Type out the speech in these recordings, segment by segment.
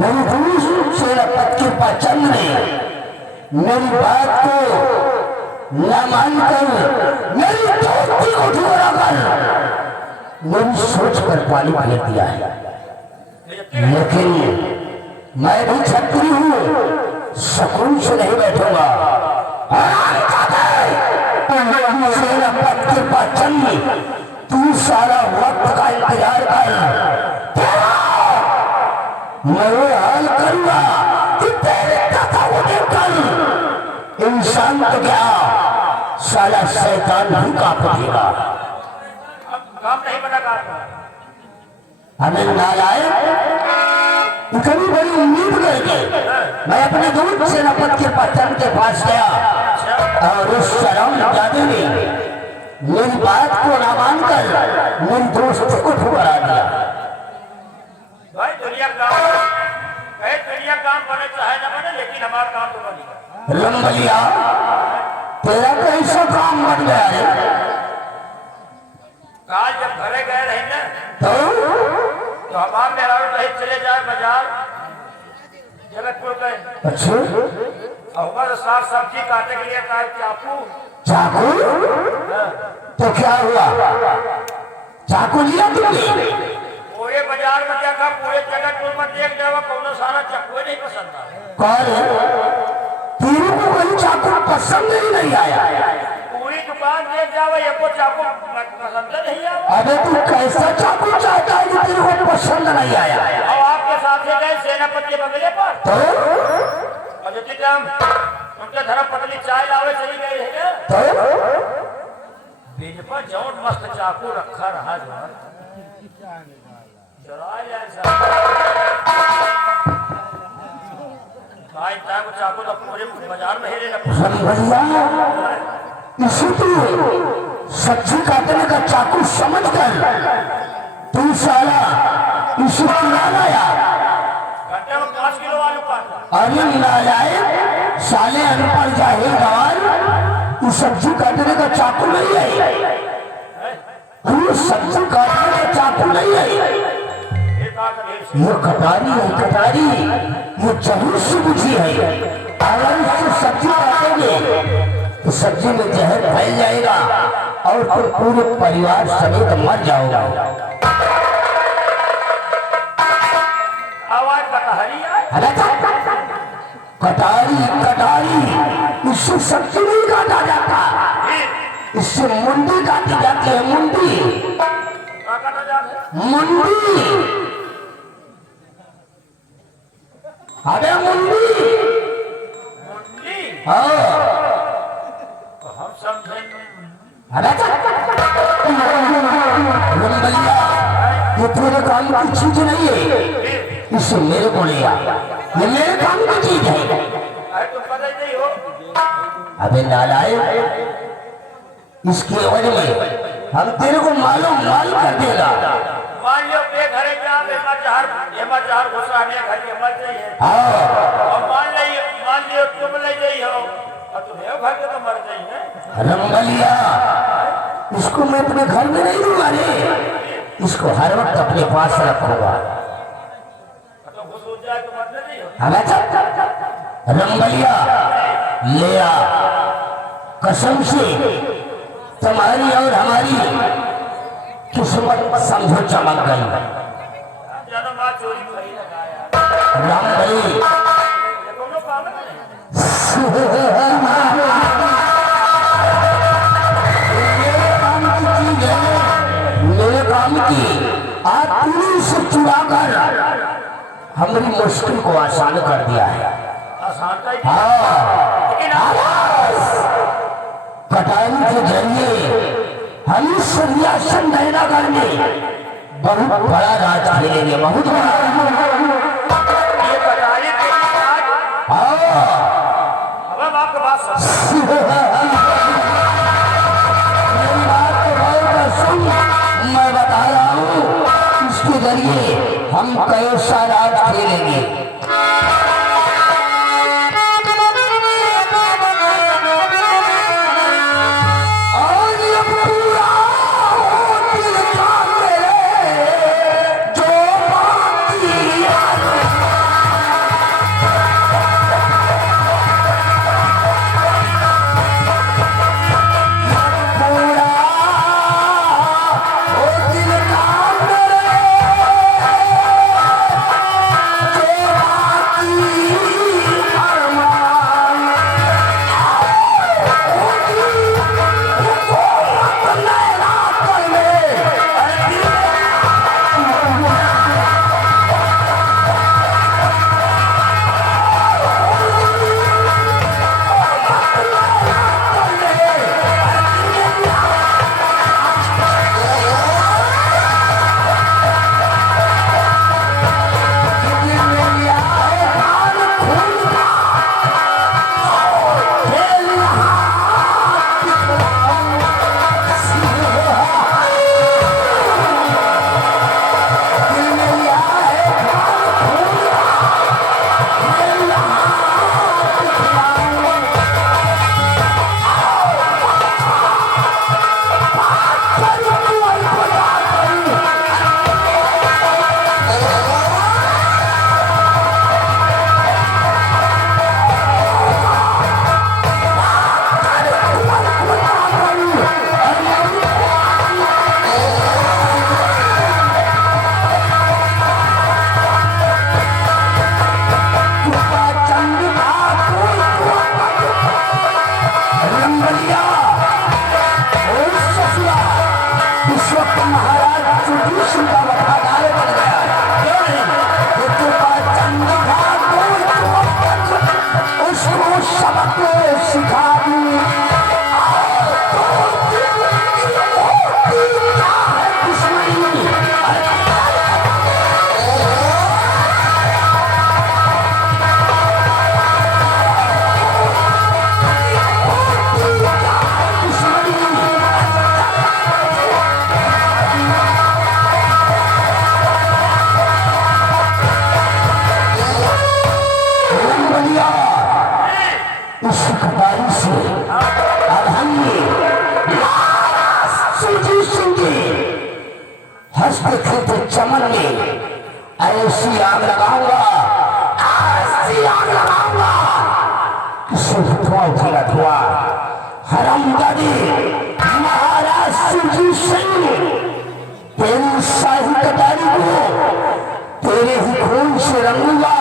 मेरी दोस्त सेनापति के पाचन ने मेरी बात को न मानकर मेरी दोस्ती को ठुकरा कर मेरी सोच पर पानी फेर दिया है। लेकिन मैं भी छत्री हूँ, सुकून से नहीं बैठूंगा। सेनापति के पाचन तू सारा वक्त का इंतजार कर, मैं वो हाल करूंगा कि तेरे कथा को देखकर इंसान तो क्या साला शैतान भी कांप उठेगा। काम नहीं बना हमें नालायक इतनी बड़ी उम्मीद करके मैं अपने दूत सेनापति के पाचन के पास गया और उस शर्म जादू ने मेरी बात को ना मानकर मेरी दोस्त को ठुकरा दिया। भाई दुनिया काम बने चाहे न बने, लेकिन हमारा काम तो बनेगा। रंगलिया तेरा कैसा काम बन गया है? काल जब घरे गए रहे ना तो हमारे मेहरारू कहीं चले जाए बाजार जनकपुर गए। अच्छा और वहाँ तो साग सब्जी काटने के लिए चाकू चाकू तो क्या हुआ? चाकू लिया तुमने? पूरे बाजार में देखा, पूरे जनकपुर में देख जाओ, कौन सारा चाकू नहीं पसंद आया। कौन तेरे को कोई चाकू पसंद ही नहीं आया? पूरी दुकान देख जाओ, ये को चाकू पसंद नहीं आया। अबे तू कैसा चाकू चाहता है जो तेरे को पसंद नहीं आया? और आपके साथ गए सेनापति के बंगले पर तो उनके धर्म पत्नी चाय लावे चली गई है तो बिल पर जौन मस्त चाकू रखा रहा चाकू तो पूरे बाजार में ही इसी सब्जी काटने का चाकू समझ कर तू साला इसी लाया। घंटे में 5 किलो आलू काटा। अरे नालायक साले अनपढ़ जाहिल गवार, तू सब्जी काटने का चाकू नहीं है? सब्जी काटने का चाकू नहीं है, ये कटारी है। कटारी ये जहर से बुझी है। अगर इससे सब्जी काटेंगे तो सब्जी में जहर फैल जाएगा और फिर पूरे परिवार समेत मर जाओगा। कटारी कटारी इससे सब्जी नहीं काटा जाता, इससे मुंडी काटी जाती है। मुंडी मुंडी अरे मुंडी हाँ हम समझे ये तेरे काम की चीज नहीं है, इसे मेरे को लिया, ये मेरे काम की चीज है। तुम पता ही नहीं हो। अबे नालायक इसकी वजह में हम तेरे को मालूम माल कर देगा। मान लो पे घरे जा जहर घुसा ने घर के मर जाइए। और मान लियो तुम ले जाइए हो और तुम घर के तो मर जाइए। रंगलिया इसको मैं अपने घर में नहीं दूंगा रे, इसको हर वक्त अपने पास रखूंगा। रंगलिया ले आ, कसम से तुम्हारी और हमारी किस्मत समझो चमक गई। राम भाई मेरे काम की आज तूने से चुरा कर हमारी मुश्किल को आसान कर दिया है। कटारी के जरिए हम इस सियासत नैनागढ़ में बहुत बड़ा राज खेलेंगे, बहुत बड़ा। आपके पास मैं बता रहा हूँ इसके जरिए हम कैसा राज खेलेंगे। का वफादार बन गया। क्यों नहीं? कृपा चंद उसको सबक सिखा दी। इस कटाई से अब हम हंसते खेलते चमन में ऐसी आग लगाऊंगा, ऐसी आग लगाऊंगा किसी धुआं उठेगा धुआं। हरामजादी महाराज सुरजीत सिंह तेरी शाही कटारी को तेरे ही खून से रंगूंगा,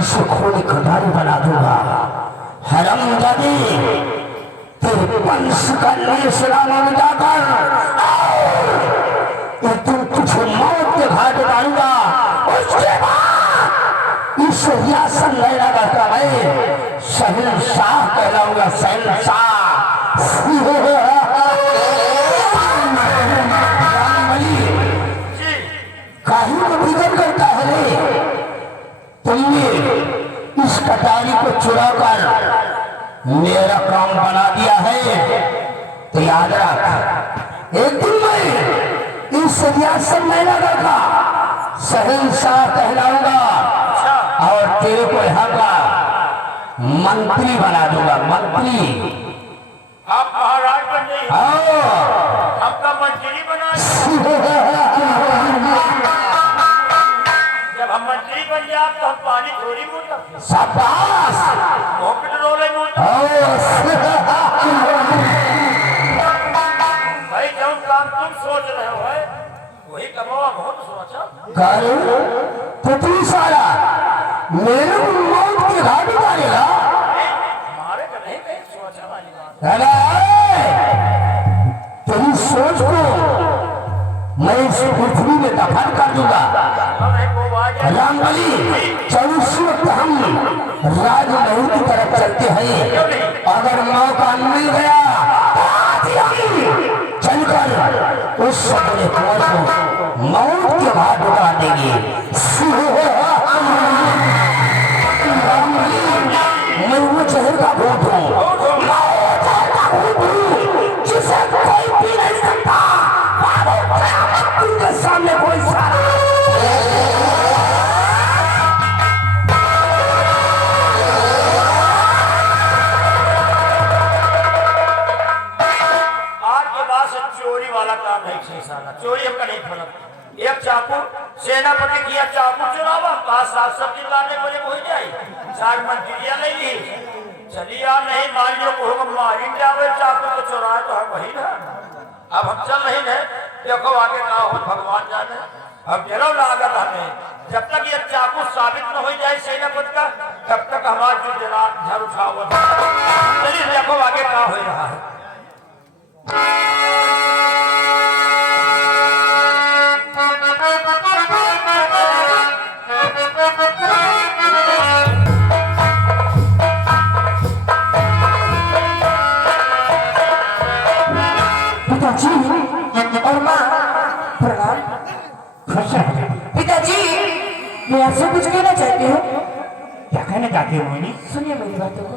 इसे खूनी कटारी बना दूंगा। हरामजादी तेरे वंश का निशाना मिटाकर एक दिन तुझे मौत के घाट डालूंगा। उसके बाद इस रियासत लहरागा का मैं शहंशाह कहलाऊंगा, शहंशाह। काहे को बिगड़ करता है रे? तुमने इस कटारी को चुराकर मेरा काम बना दिया है, तो याद रख एक दिन मैं इस रियासत में लगा शहंशाह कहलाऊंगा और तेरे को यहाँ का मंत्री बना दूंगा, मंत्री। आप महाराज बन जाइए, आपका मंत्री बना। जब हम मंत्री बन जाए तो हम पानी थोड़ी मोटा शाबाश पेट्रोल मोटा। भाई जो काम तुम सोच रहे हो है वही कमावा बहुत सोचा। पृथ्वी सारा मेरे मौत के घाट उतारेगा। हमारे का नहीं कहीं सोचा वाली बात। तेरी सोच को मैं इस पृथ्वी में दफन कर दूंगा। रामबली 24 वक्त हम राजमहल की तरफ चलते हैं। अगर मौका मिल गया चलकर उस अपने कुंवर को मौत के घाट उतार देंगे। मैं वो शहर का भूत हूँ, जिसे कोई पी नहीं सकता। उनके सामने कोई सारा चोरी वाला काम नहीं सही साला, चोरी हमका नहीं फलक। एक चाकू सेनापति किया चाकू चुरावा, कहा साग सब्जी लाने को हो जाए, साग मंचूरिया ले ली, चलिए नहीं मान लियो को मारी जावे चाकू तो चुराए तो हम वही ना। अब हम चल नहीं है, देखो आगे ना हो भगवान जाने। अब जरूर लागत हमें जब तक ये चाकू साबित न हो जाए सेनापति का, तब तक हमारा जो जला झर उठा हुआ। चलिए देखो आगे क्या हो रहा है। पिताजी और माँ प्रणाम। पिताजी मैं आपसे कुछ कहना चाहती हूँ। क्या कहना चाहती हूँ मोहिनी? सुनिए मेरी बातों को।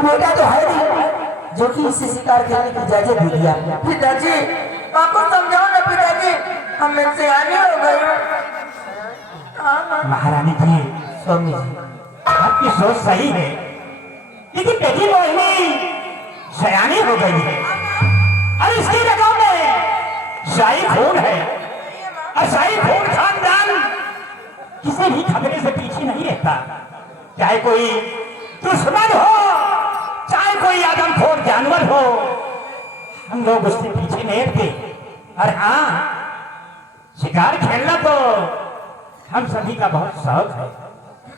कोई बेटा तो है नहीं जो कि इससे शिकार खेलने की इजाजत दे दिया। पिताजी माँ को समझाओ ना पिताजी, हम इससे आने हो गए। महारानी जी, स्वामी जी, आपकी सोच सही है, लेकिन बेटी मोहिनी सयानी हो गई है और इसकी रगों में शाही खून है और शाही खून खानदान किसी भी खतरे से पीछे नहीं रहता। चाहे कोई दुश्मन हो, चाहे कोई आदमखोर जानवर हो, हम लोग उससे पीछे नहीं हटते। और हाँ, शिकार खेलना तो हम सभी का बहुत शौक है।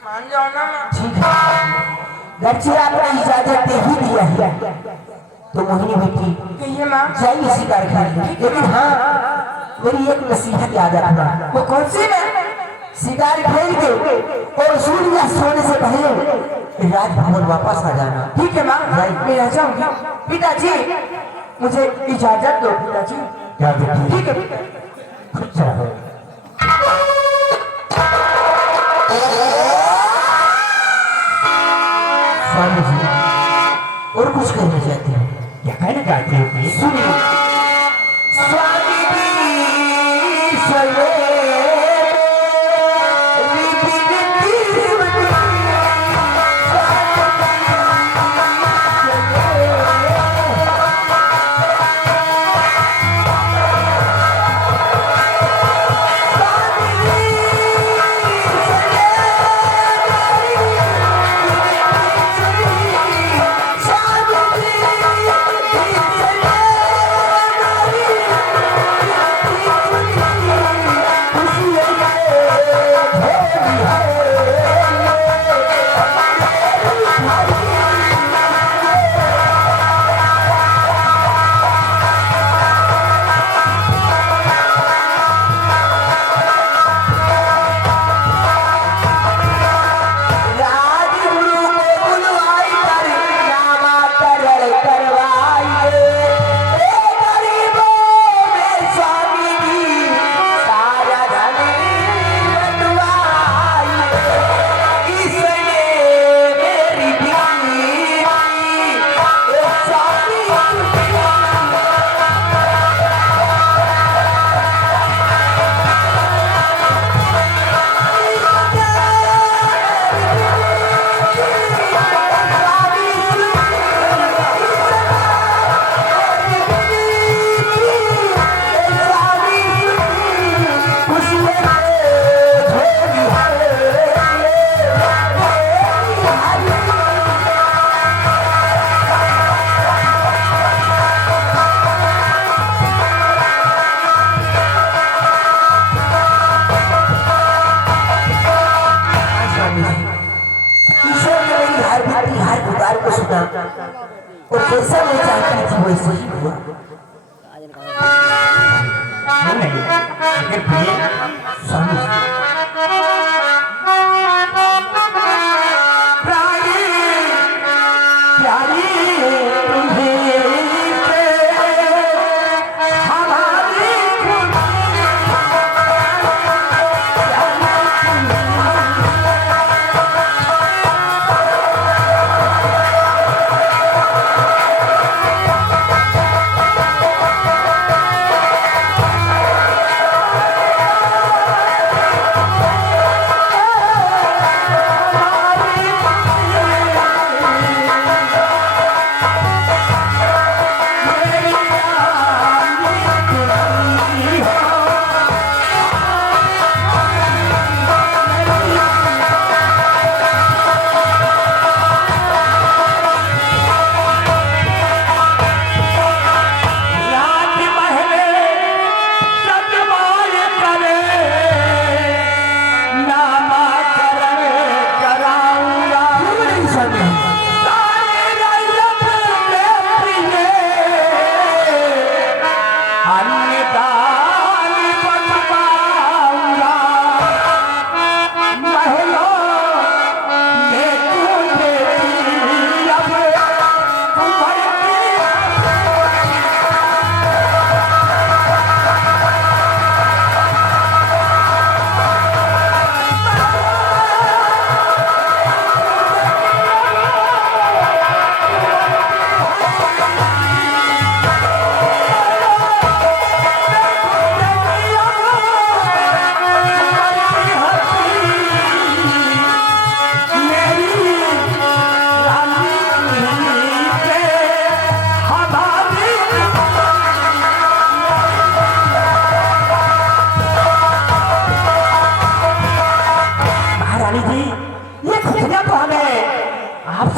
मान जाओ ना माँ। ठीक है, लक्ष्य आपने इजाजत दे ही दिया है तो मोहिनी बेटी कहिए माँ। जाइए शिकार खेलने, लेकिन हाँ मेरी एक नसीहत याद रखना। वो कौन सी है? शिकार खेल के और सूर्य सोने से पहले राजभवन वापस आ जाना। ठीक है माँ, मैं आ जाऊंगी। पिताजी मुझे इजाजत दो पिताजी। क्या बेटी? ठीक है पिताजी। खुश रहो। स्वामी जी और कुछ कहना चाहते हैं? क्या कहना चाहते हो? सुनिए। स्वामी जी स्वयं और जैसा मैं चाहती थी वैसे ही हुआ। नहीं, लेकिन प्रिय स्वामी जी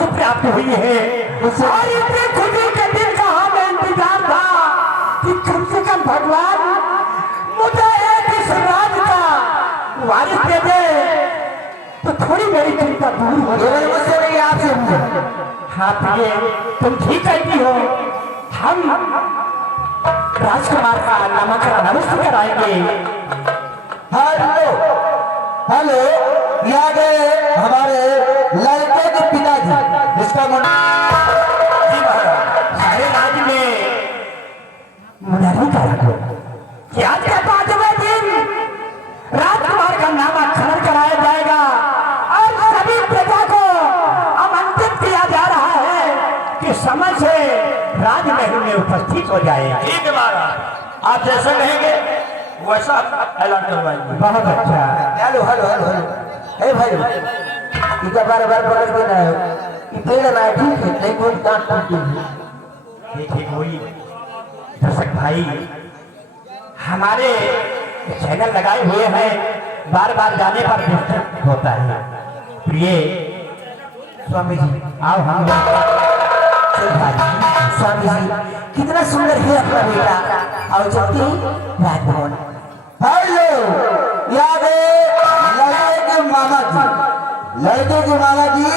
हमसे प्राप्त हुई है और इतने खुशी के दिन का हमें इंतजार था कि कम से कम भगवान मुझे एक इस राज का वारिस दे दे तो थोड़ी मेरी चिंता दूर हो केवल मुझसे नहीं, आपसे मुझे। हाँ प्रिय, तुम ठीक कहती हो। हम राजकुमार का नामकरण अवश्य कराएंगे। हेलो हेलो, यहाँ गए हमारे लड़के के पिताजी, जिसका मुंडा जी महाराज, सारे राज्य में मुनादी करा कि आज का 5वें दिन राजकुमार का नामकरण कराया जाएगा और सभी प्रजा को आमंत्रित किया जा रहा है कि समय से राजमहल में उपस्थित हो जाए। ठीक है महाराज, आप जैसा कहेंगे वैसा ऐलान करवाएंगे। बहुत अच्छा। हेलो हेलो हेलो हेलो, हे भाई, इधर बार बार पकड़ के ना ये पेड़ ना ठीक है, नहीं कोई काट टूटी है। ये ठीक हुई। दर्शक भाई, हमारे चैनल लगाए हुए हैं, बार बार जाने पर डिस्टर्ब होता है। प्रिय स्वामी जी, आओ हम स्वामी जी, कितना सुंदर है अपना बेटा। और चलती राजभवन। हेलो, यहाँ गए लड़के के मामा जी, लड़के के मामा जी।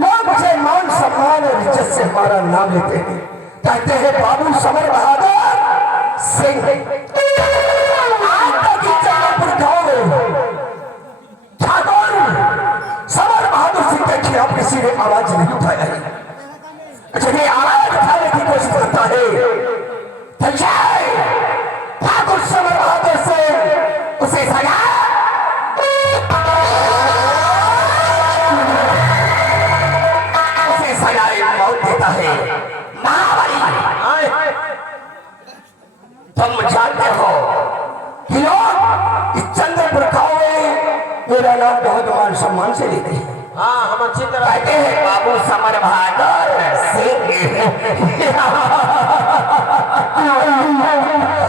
लोग मुझे मान सम्मान और इज्जत से हमारा नाम लेते हैं, कहते हैं बाबू समर बहादुर सिंह। आज तक इस चंद्रपुर गांव में ठाकुर समर बहादुर सिंह के खिलाफ किसी ने आवाज नहीं उठाया है। जब ये आवाज उठाने की कोशिश करता है तो ठाकुर समर बहादुर सिंह उसे सजा देता है। तुम जानते हो कि लोग इस चंद्रपुर गांव में मेरा नाम बहुत मान सम्मान से लेते हैं। हाँ हम अच्छी तरह कहते हैं बाबू समर बहादुर सिंह।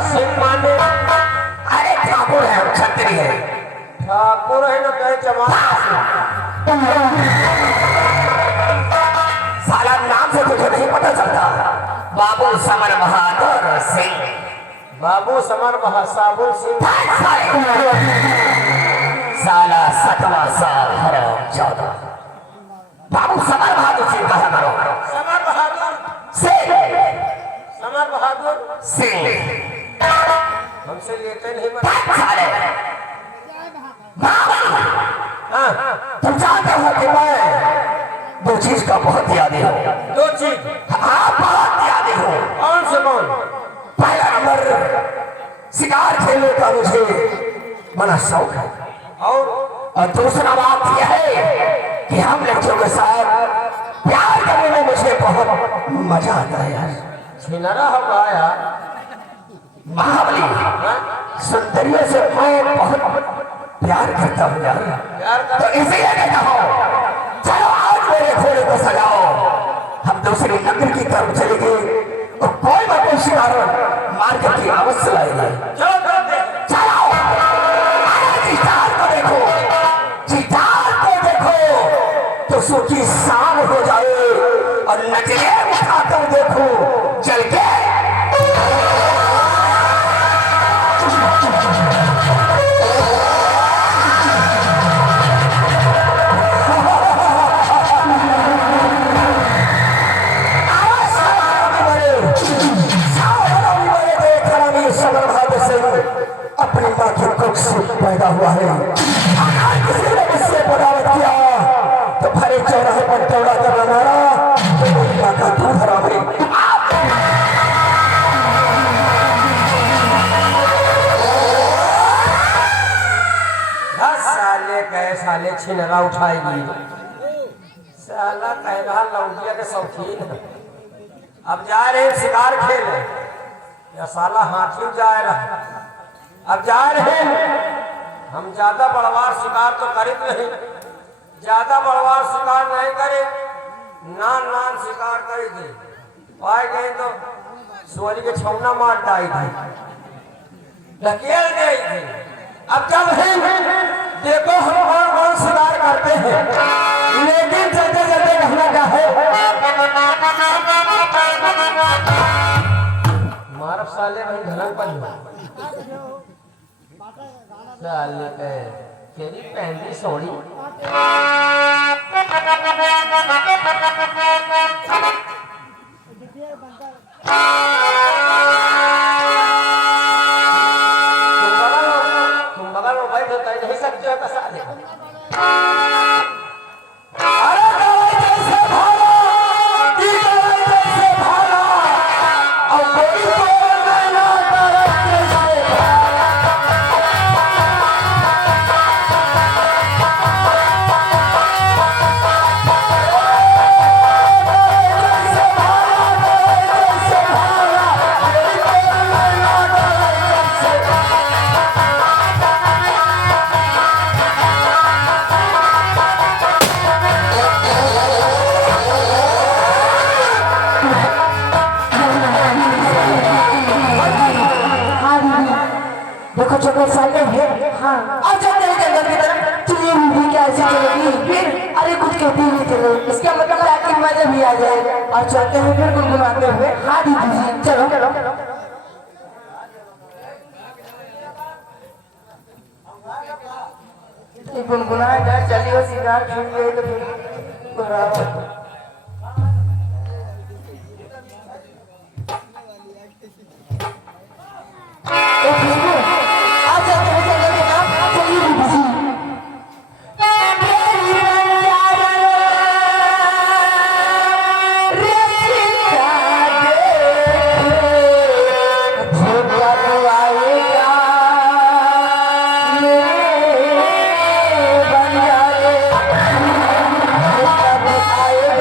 सिंह माने अरे ठाकुर है, क्षत्रिय है। ठाकुर है ना कहे जमाना साला नाम से तुझे नहीं पता चलता। बाबू समर बहादुर सिंह। बाबू समर साबुन सिंह साला 7वां साल हराम 14। बाबू समर बहादुर सिंह कहा करो। समर बहादुर सिंह समर बहादुर सिंह हमसे लेते नहीं बने साले। हाँ तुम जानते हो कि मैं दो चीज का बहुत यादी हूँ। दो चीज हाँ बहुत यादी हूँ। कौन से कौन पहला नंबर शिकार खेलने का मुझे बड़ा शौक है। और दूसरा बात यह है कि हम लड़कियों के साथ प्यार करने में मुझे बहुत मजा आता है यार। छिनरा होगा यार महाबली सुंदरियों से मैं बहुत प्यार करता हूँ यार। प्यार तो कर इसीलिए कहता हूँ चलो आज मेरे घोड़े को सजाओ, हम दूसरे नगर की तरफ चले गए और कोई ना कोई शिकार मार करके अवश्य लाएंगे। चलो कर दे चलो चितार को देखो, चितार को देखो तो सूखी शाम हो जाए और नजरे उठाकर देखो चल के। अपनी माँ के कुख से पैदा हुआ है। अगर किसी ने मुझसे बगावत किया तो भरे चौराहे पर दौड़ा कर बनाना तो मेरी माँ का दूध हराम है। साले कहे साले छिनरा उठाएगी साला कह रहा लौटिया के शौकीन है। अब जा रहे हैं शिकार खेले या साला हाथी जा रहा अब जा रहे हैं। हम ज्यादा बड़वार शिकार तो करित नहीं, ज्यादा बड़वार शिकार नहीं करे, नान नान शिकार कर दे पाए गए तो सुअरी के छौना मार डाई थी ढकेल गई थी। अब जब है देखो हम कौन शिकार करते हैं, लेकिन चलते चलते कहना क्या है मारब साले भाई धनक पर साले तेरी पहली सोड़ी तुम बगल में बैठो तो नहीं सकते हो साले अरे कैसे भागा कैसे भागा और कोई देखो जगह साले है। हाँ अब चलते हैं जंगल की तरफ। चलिए भी क्या ऐसे चलेगी फिर? अरे कुछ कहती हुई चलो, इसका मतलब है कि मजा भी आ जाए। और चलते हैं फिर गुनगुनाते हुए। हाँ दीदी जी चलो चलो गुनगुनाए जाए। चलिए शिकार छूट गई तो फिर आएगा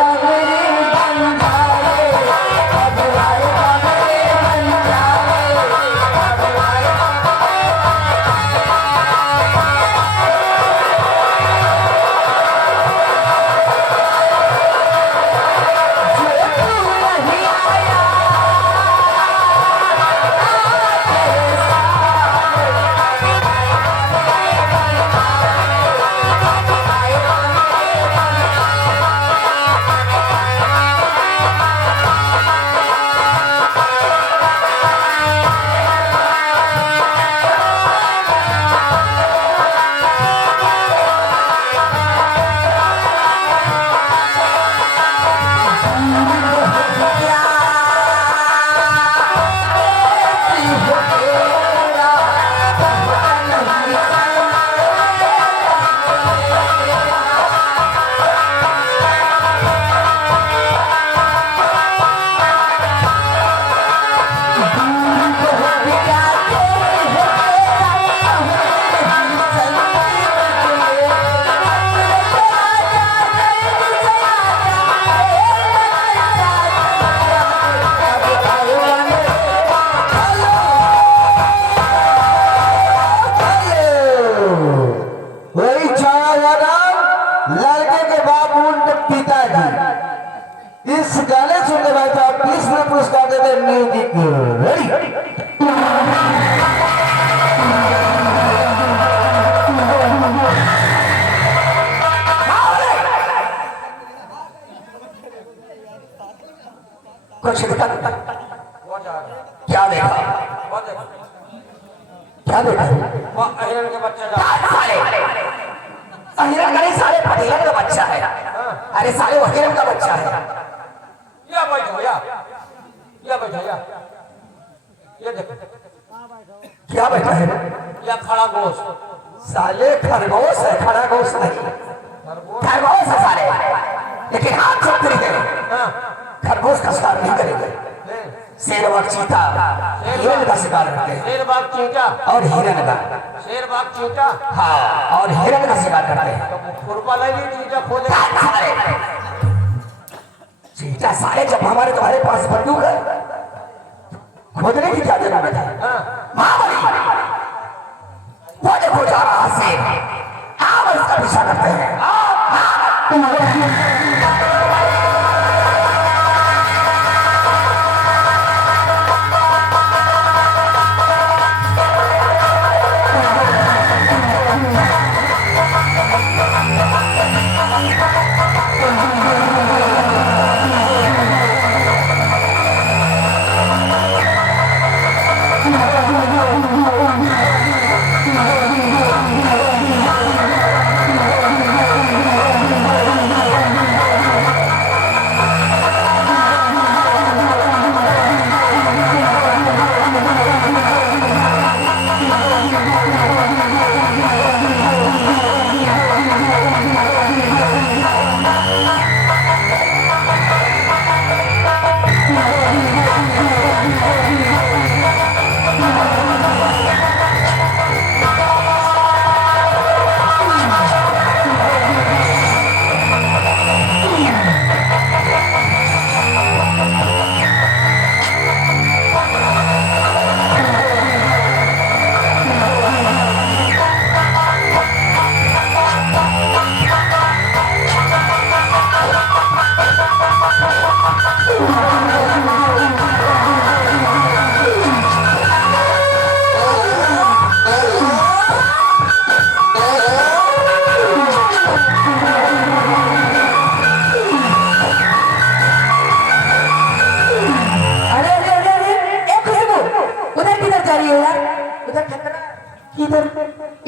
लड़के के बाप उनके पिताजी। इस गाने सुनने भाई साहब 20 में पुरस्कार देते म्यूजिक रेडी। कुछ दिखा क्या देखा क्या देखा हिरण के बच्चे हिरण का नहीं साले हिरण का बच्चा है। अरे साले वो हिरण का बच्चा है। या बैठो या बैठो या ये देखो क्या बैठा है या खड़ा गोश साले खरगोश है। खरगोश नहीं खरगोश है साले लेकिन हाथ छुट्टी है। खरगोश का शिकार नहीं करेंगे। शेर व चीता हिरण का शिकार करते हैं शेर बाघ चीता और हिरण का शेर बाघ चीता हाँ और हिरण का शिकार करते हैं। खुरपा लगी चीता खोले चीता साले जब हमारे तुम्हारे पास बंदूक है खोदने की क्या जरूरत है। महाबली वो देखो जा रहा से आप इसका पीछा करते हैं।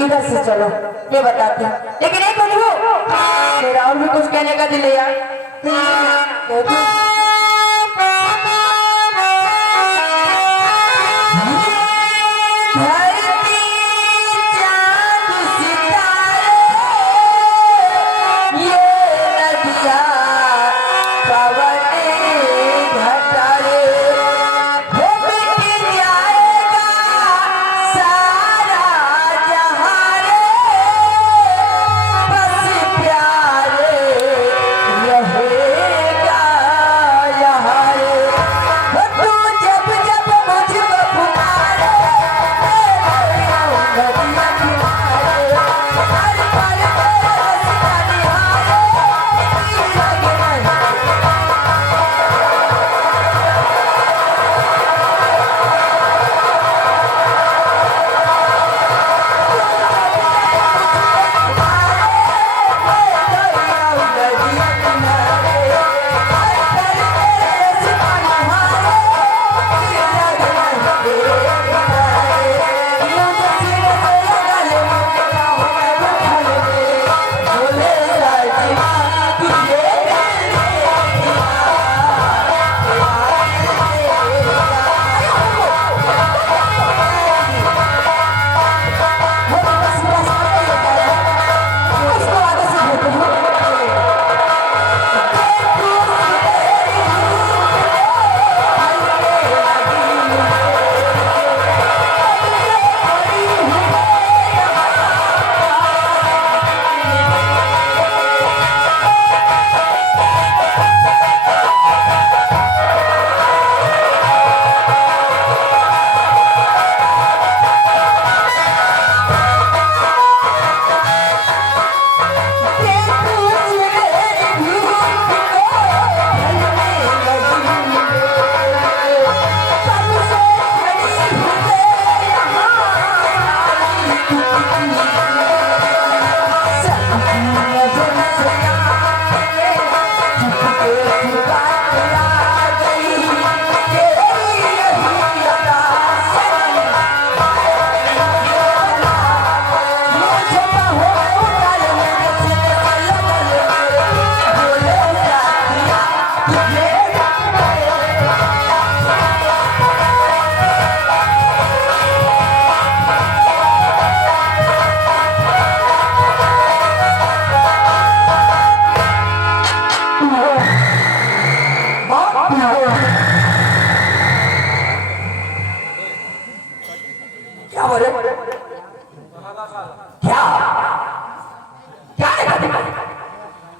इधर से चलो मैं बताती हूँ। लेकिन एक बोली हो मेरा और भी कुछ कहने का दिल है यार।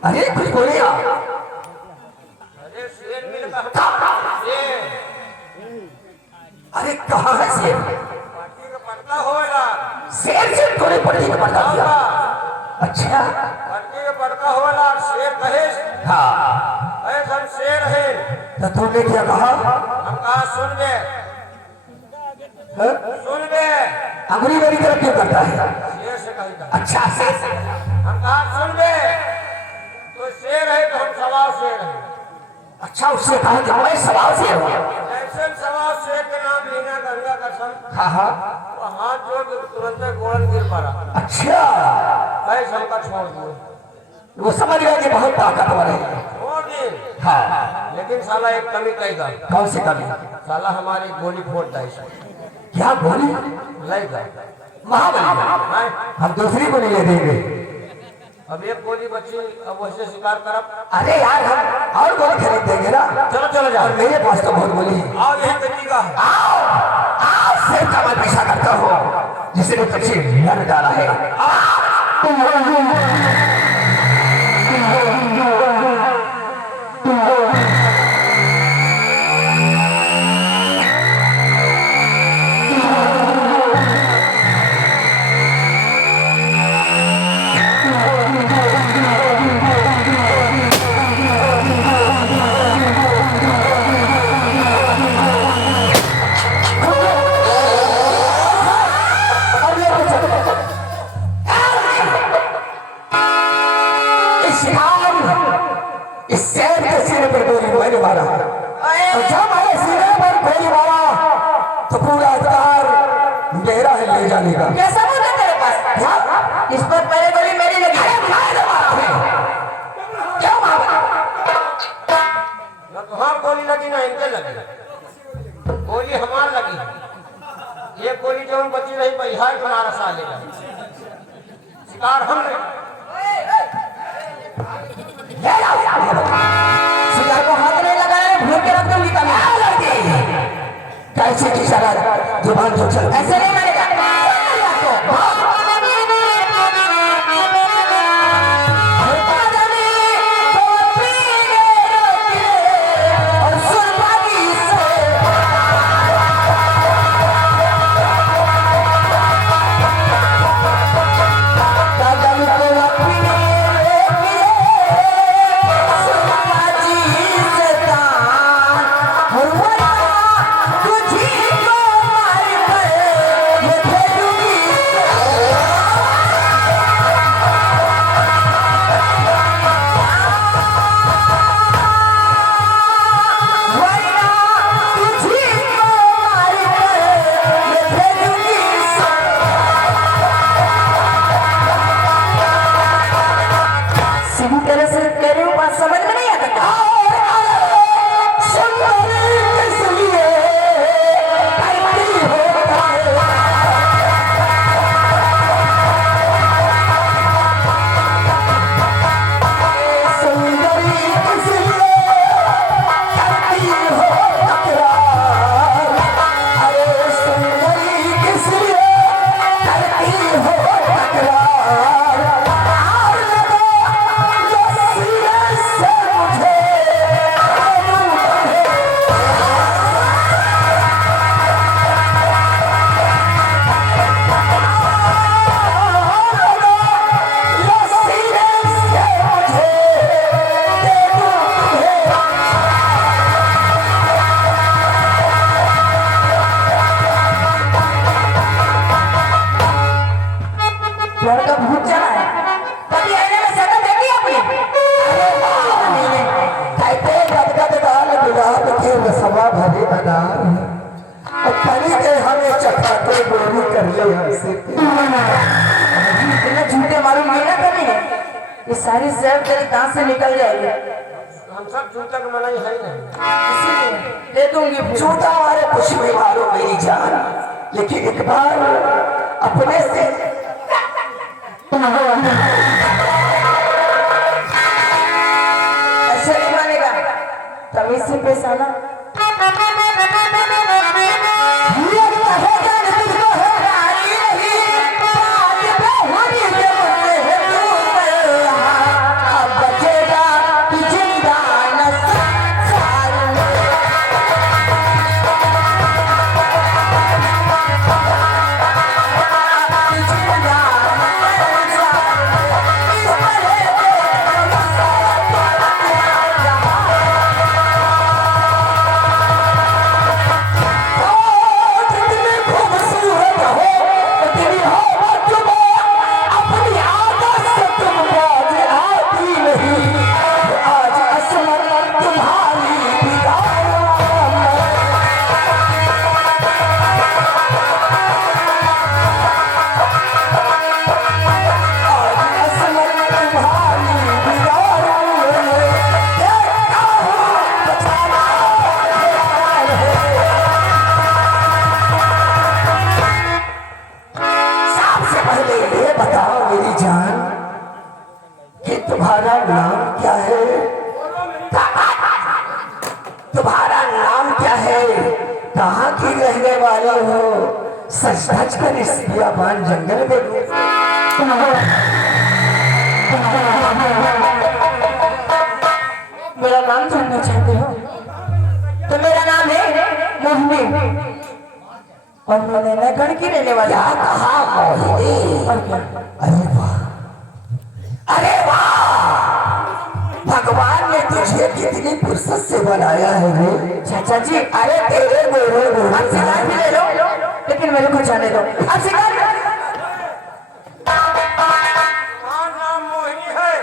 अरे कुछ बोले आप। अरे शेर मिल कहा शेर अरे कहाँ है शेर? पार्टी का पटका होएगा शेर से थोड़े पट्टी का पड़ता दिया। अच्छा पार्टी का पटका होएगा शेर कहे हाँ अरे सब शेर है तो तूने क्या कहा? हम कहा सुन बे हाँ? सुन बे अंगुली मेरी तरफ क्यों करता है? शेर से कही था अच्छा शेर से हम कहा सुन बे तो शेर है तो हम सवाल शेर है अच्छा उससे कहा कि मैं सवाल से हूँ। ऐसे सवाल शेर के नाम लेना गंगा कसम हाँ हाँ वो हाथ जोड़ के तुरंत गोलन गिर पड़ा अच्छा ऐसे हमका छोड़ दिए वो समझ गया कि बहुत ताकतवर है। छोड़ दिए हाँ लेकिन साला एक कमी कहेगा कौन सी कमी? साला हमारी गोली फोड़ता है इसे क्या गोली? लेगा महाबली हम दूसरी गोली ले देंगे। अब एक गोली बची अब वैसे शिकार करब अरे यार हम और गोली खरीद देंगे ना। चलो चलो जाओ और मेरे पास तो बहुत गोली है। आओ यही तरीका है आओ आओ शेर का मैं पीछा करता हूँ जिसने पीछे लड़ डाला है। इस शेर के सिर पर गोली मैंने मारा और जब मैंने सिरे पर गोली मारा तो पूरा अधिकार मेरा है ले जाने का। क्या सबूत है तेरे पास? क्या? इस पर पहले गोली मेरी लगी है। मैंने मारा है। क्यों मारा? न तुम्हार गोली लगी ना इनके लगी गोली हमार लगी ये गोली जो बची रही बिहार के मारा साले का शिकार हम शिकार को हाथ नहीं लगाया भूल के रख दूंगी कभी। कैसे की शराब जुबान जो चल ऐसे नहीं मारेगा। और सुरबागी से कदम को अपने सुरबाजी से तान और वरना तुझी को मार कर ये भेजूंगी। वरना तुझी को मार कर ये भेजूंगी। सीधी तरह से तेरे ऊपर समझ में नहीं आता क्या? सुंदर इसलिए करती होता है। सुंदरी इसलिए करती हो तकरार। अरे सुंदरी इसलिए करती हो तकरार। और लगो ये सीने से मुझे ये सीने से मुझे दे दूं। लड़का भूत चला है। कभी आईने में शक्ल देखी आपने? कहते गदगद गाल गुलाब के रसवा भरे अनार और करी के हमें चखाते गोली कर ले हमसे इतना झूठे मालूम नहीं ना कभी ये सारी शहर तेरे दांत से निकल जाएगी। हम सब जूतक मनाई है नहीं इसीलिए दे दूंगी फिर। झूठा हमारे कुछ भी मारो मेरी जान लेकिन एक बार अपने से ऐसे नहीं मानेगा। तमीज से पेश आना। ये कहे जान तुझको है रानी नहीं, बात पे होनी जब से है तू अब बचे तुम्हारा नाम क्या है? तुम्हारा नाम क्या है? कहाँ की रहने वाली हो? सच सच कर इस बियाबान जंगल में मेरा नाम जानना चाहते हो? तो मेरा नाम है मोहिनी और मैं नैनागढ़ की रहने वाली क्या कहा मोहिनी? और क्या? अरे वाह, अरे वाह, भगवान ने तुझे कितनी फुर्सत से बनाया है रे चाचा जी। अरे तेरे गोरे आप शिकार भी ले लो, लेकिन मेरे को जाने दो। आप शिकार नाम मोहिनी है,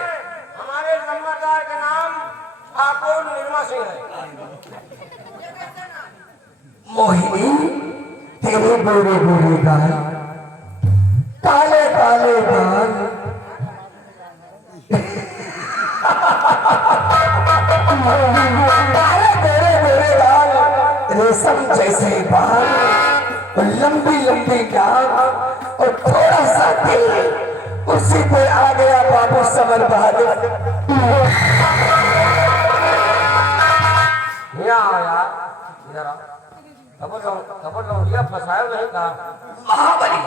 हमारे जमादार का नाम ठाकुर निर्मा सिंह है। मोहिनी, तेरे गोरे गोरे गाल, काले काले बाल, काले गोरे गोरे गाल, रेशम जैसे बाल, और लंबी लंबी नाक और थोड़ा सा दिल, उसी पे आ गया बाबू समर बहादुर। फंसाया नहीं था। महाबली,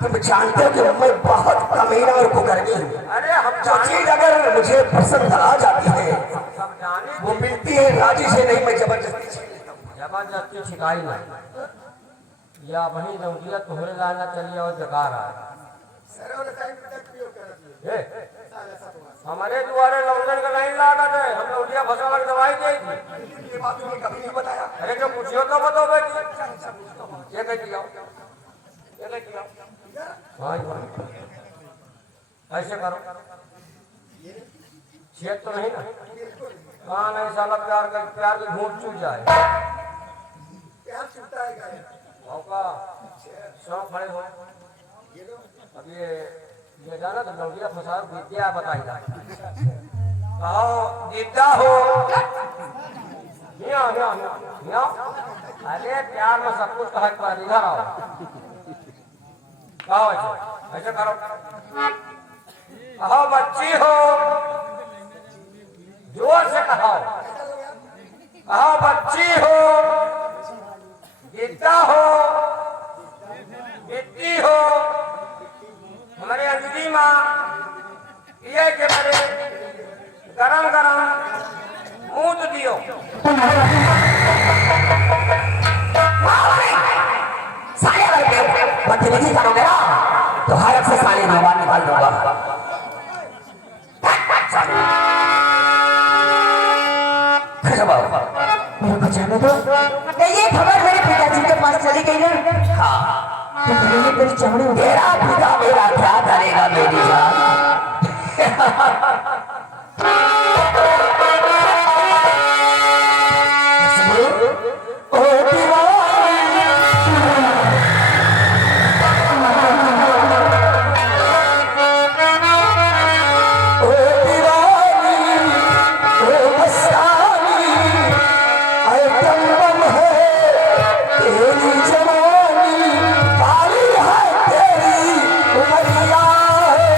तुम जानते हो कि मैं बहुत कमीना और कुकर्मी हूँ। अरे हम जो चीज अगर मुझे पसंद आ जाती है सब जाने वो मिलती है राजी से, नहीं मैं जबरदस्ती छीन लेता हूँ। जबरदस्ती छिकाई नहीं या वही नौकिया तोहरे लाना चलिए और जगा रहा है। हमारे द्वारे लौटन का लाइन लागत है, हम लौटिया फंसा लग दवाई दे दी। ये बात तुमने कभी नहीं बताया। अरे जो पूछियो तो बताओ बेटी, ये कह दिया, ये कह दिया। हाँ ऐसे करो, छेद तो नहीं ना? हाँ नहीं साला, प्यार की घूट चूक जाए। मौका सौ खड़े हो। अब ये जाना तो लौटिया फंसा विद्या बताई कहो विद्या हो। अरे प्यार में सब कुछ कहा पर इधर आओ, कहो ऐसे करो। कहो बच्ची हो, जोर से कहो। कहो बच्ची हो, विद्या हो, विद्या हो। हमारे अंजलि माँ ये के बड़े गरम गरम मूत दियो। साले करके बदतमीजी करोगे ना तो हर से साले बाहर निकाल दूंगा। मेरे को जाने दो। ये खबर मेरे पिताजी के पास चली गई ना, तो ये तेरी चमड़ी तेरा पिता मेरा क्या करेगा मेरी जान? ओ दीवानी, ओ दीवानी, ओ मस्तानी, ऐ कमबम है तेरी जवानी, बारी है तेरी उमरिया है।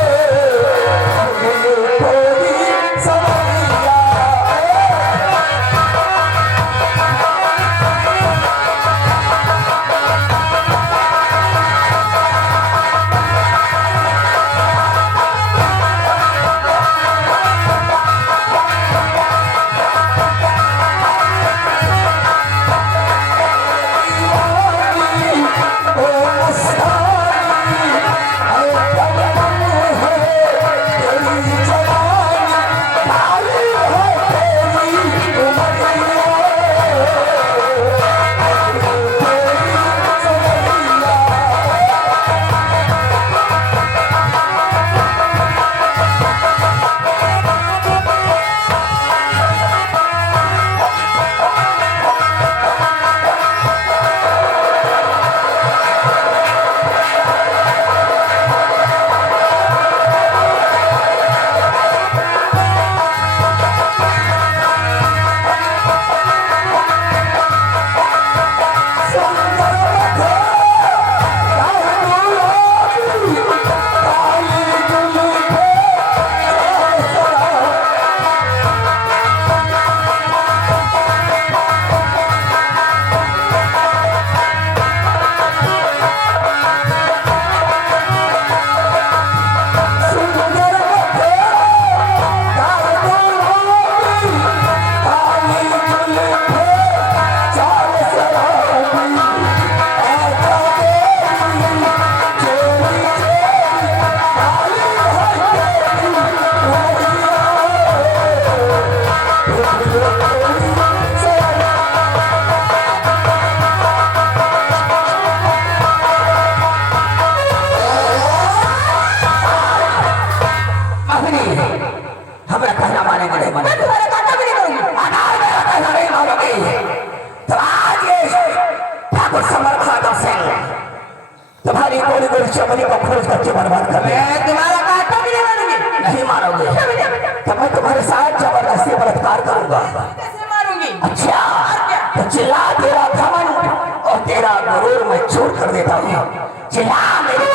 मानोगे? मैं तुम्हारा काका भी नहीं करूंगी। अगर मेरा कहना नहीं मानोगे तो आज ये ठाकुर समरखादा सिंह तुम्हारी गोली गोली चमड़ी को खोज करके बर्बाद कर दे। मैं तुम्हारा काका भी नहीं मानूंगी। नहीं मानोगे तो मैं तुम्हारे साथ जबरदस्ती बलात्कार करूंगा। कैसे मारूंगी? अच्छा तो चिल्ला, तेरा घमंड और तेरा गुरूर मैं चूर कर देता हूँ। चिल्ला मेरे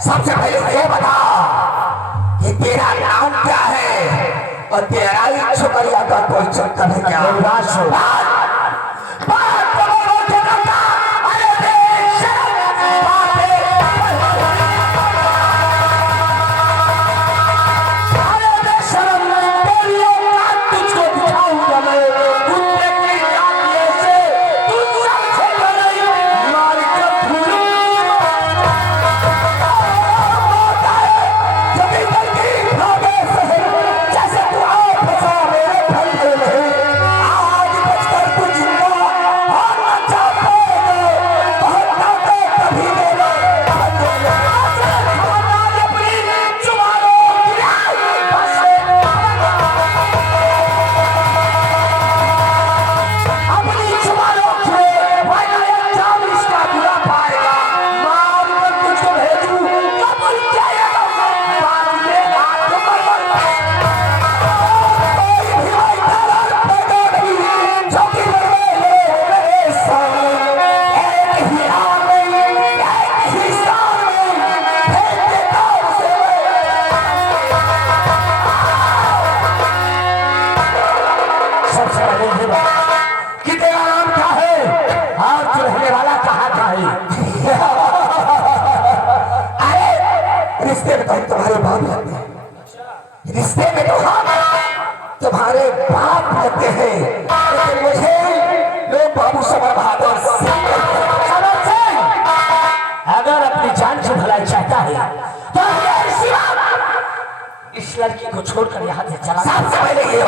सबसे पहले ये बता कि तेरा नाम क्या है और तेरा ही छुपरिया का कोई चक्कर है क्या? कि तेरा नाम क्या है और तू रहने वाला कहाँ का है? अरे रिश्ते में तो हम तुम्हारे बाप लगते हैं, रिश्ते में तो हम तुम्हारे बाप लगते हैं, लेकिन मुझे लोग बाबू समर बहादुर सिंह अगर अपनी जान की भलाई चाहता है तो इस लड़की को छोड़कर यहाँ से चला। सबसे पहले ये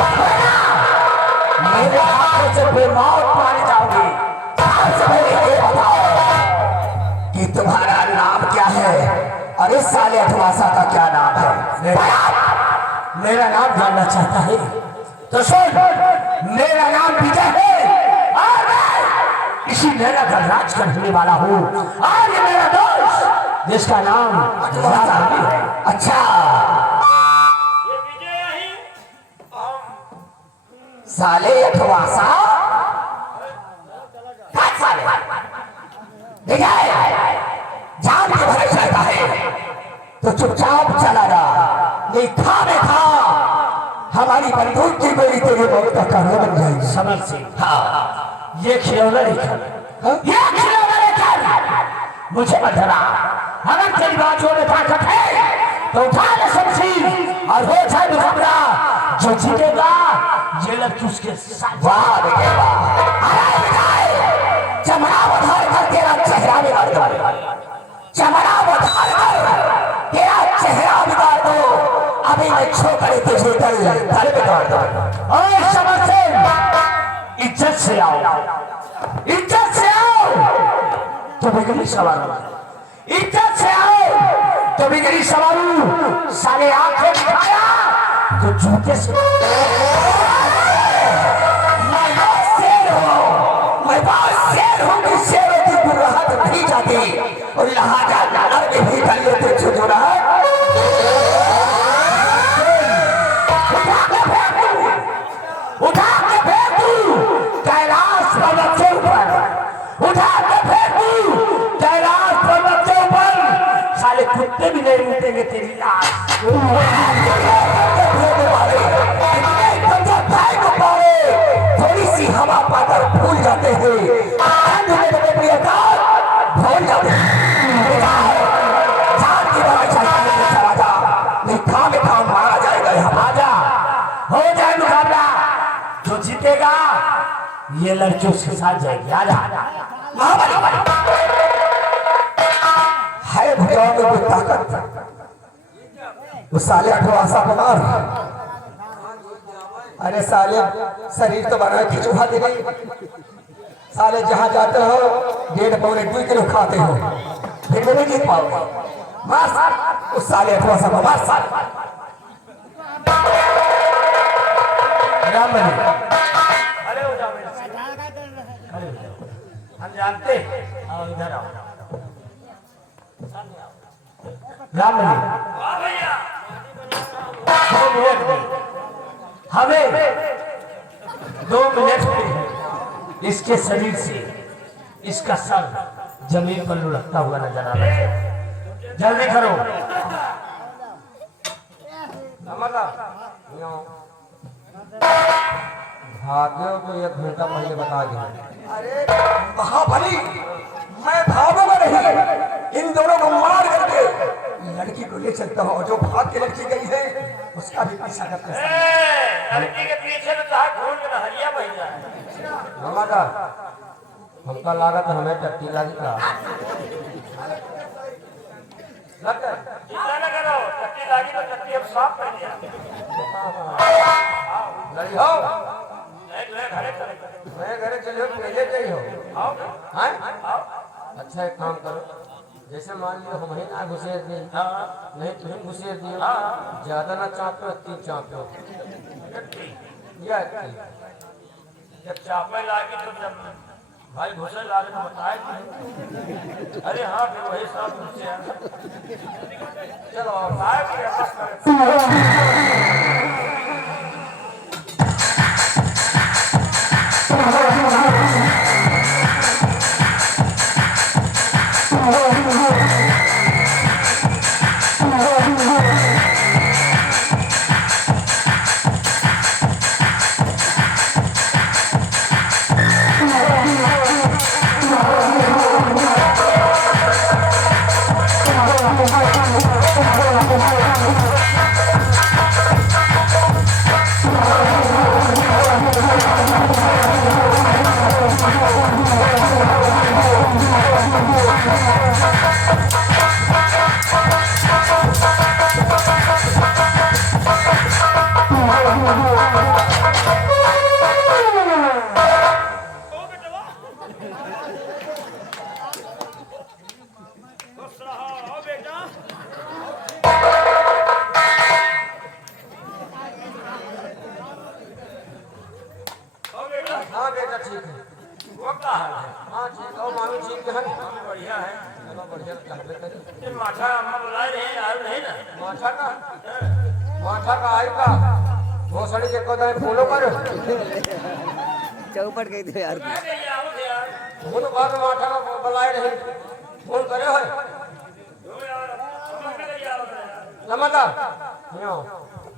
मेरे हाथों से बेमौत मारे जाओगे। सबसे पहले ये बताओ कि तुम्हारा नाम क्या है और इस साले अठवासा का क्या नाम है? मेरा नाम जानना चाहता है तो सुन, मेरा नाम विजय है और मैं इसी नैना का राज करने वाला हूँ और ये मेरा दोस्त जिसका नाम अठवासा है। अच्छा साले अठवासा साले जान के भरा चाहता है तो चुपचाप चला जा, नहीं खा हमारी बंदूक की गोली तेरे मौत का कारण बन जाएगी। समझ से हाँ ये खिलौना लेकर मुझे मत डरा। अगर तेरी बातों में ताकत है तो उठा ले शमशीर और हो जाए मुकाबला, जो जीतेगा ये लड़की उसके साथ। वाह बेटे चमड़ा उधार कर तेरा चेहरा बिगाड़ दो, चमड़ा उधार कर तेरा चेहरा बिगाड़ दो। अभी मैं छोकरे तुझे दल बिगाड़ दो। और समझ से इज्जत से आओ, इज्जत से आओ तो बिगड़ी सवारू, इज्जत से आओ तो बिगड़ी सवारू। साले आंखें दिखाया तो जूते से मैं बहुत होगी शेरों की गुर्राहट नहीं जाती और लिहाजा नर में भी डालिए थे छुजुरा उठा के फेंकू कैलाश पर्वत के ऊपर उठा के फेंकू कैलाश पर्वत के ऊपर साले कुत्ते भी नहीं मिटेंगे तेरी लाश थोड़ी सी हवा पाकर भूल जाते हैं भूल जाते हैं मारा जाएगा यहाँ आजा हो जाए मुकाबला जो जीतेगा ये लड़की उसके साथ जाएगी आजा है भुजाओं में कोई ताकत उस साले अठो आशा कुमार अरे साले शरीर तो बना खिचुहा दे गई साले जहां जाते हो 1.5-2 किलो खाते हो फिर भी नहीं जीत पाओगे मार उस साले अठो आशा को मार साल अरे हो जाओ हम जानते आओ इधर आओ वाह भैया हमें 2 मिनट में इसके शरीर से इसका सर जमीन पर लुढ़कता हुआ नजर आ रहा है जल्दी करो भाग्यो तो 1 घंटा पहले बता दिया। अरे महाबली मैं भागूंगा नहीं इन दोनों को मार करके लड़की को ले चलता हूँ जो भाग के लड़की गई है उसका भी पीछा करते हैं लड़की के पीछे तो चाहे ढूंढ के नहरिया बह जाए मामा हमका लागत हमें टट्टी लगी था चिंता न करो टट्टी लागी तो टट्टी अब साफ कर दिया लड़ी हो घरे चले मैं घरे चले हो पहले गई हो आओ हैं? अच्छा एक काम करो जैसे मान लियो हम ही ना घुसेर दी नहीं तुम घुसेर दियो ज्यादा ना चाहते हो 3 चाहते हो या जब चापे लागी तो जब भाई घुसे लागे तो बताए थे। अरे हाँ फिर वही सब घुसे चलो बताए कि वापस करें हाँ बेटा ठीक है वो क्या हाल है हाँ ठीक है मामी ठीक है बढ़िया है चलो बढ़िया कहते करी ये माथा अम्मा बुला रहे हैं यार नहीं ना माथा का आई का घोसड़ी के को दाए फूलो कर चौपट गई थे यार मैं कहीं आओ थे यार वो तो बाद में माथा का बुलाए रहे फोन करे हो दो यार हम कहीं आओ थे यार नमस्कार